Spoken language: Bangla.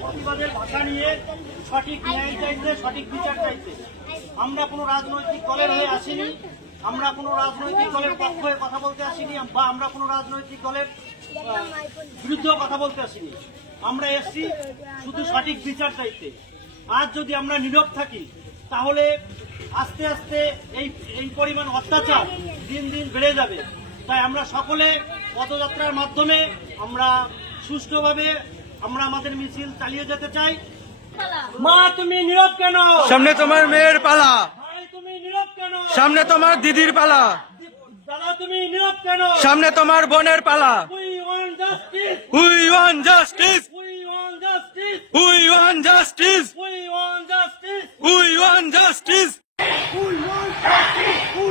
প্রতিবাদের ভাষা নিয়ে সঠিক ন্যায় চাইতে, সঠিক বিচার চাইতে। আমরা কোনো রাজনৈতিক দলের হয়ে আসিনি, আমরা কোনো রাজনৈতিক দলের পক্ষ হয়ে কথা বলতে আসিনি, বা আমরা কোনো রাজনৈতিক দলের বিরুদ্ধেও কথা বলতে আসিনি। আমরা এসছি শুধু সঠিক বিচার চাইতে। আজ যদি আমরা নীরব থাকি তাহলে আস্তে আস্তে এই পরিমাণ অত্যাচার দিন দিন বেড়ে যাবে। তাই আমরা সকলে পদযাত্রার মাধ্যমে আমরা সুষ্ঠুভাবে আমরা আমাদের মিছিল চালিয়ে যেতে চাই। মা তুমি নীরব কেন? সামনে তোমার মেয়ের পালা। ভাই তুমি নীরব কেন? সামনে তোমার দিদির পালা। দাদা তুমি নীরব কেন? সামনে তোমার বোনের পালা। We want justice. We want justice. We want justice. We want justice. We want justice. We want justice. We want justice.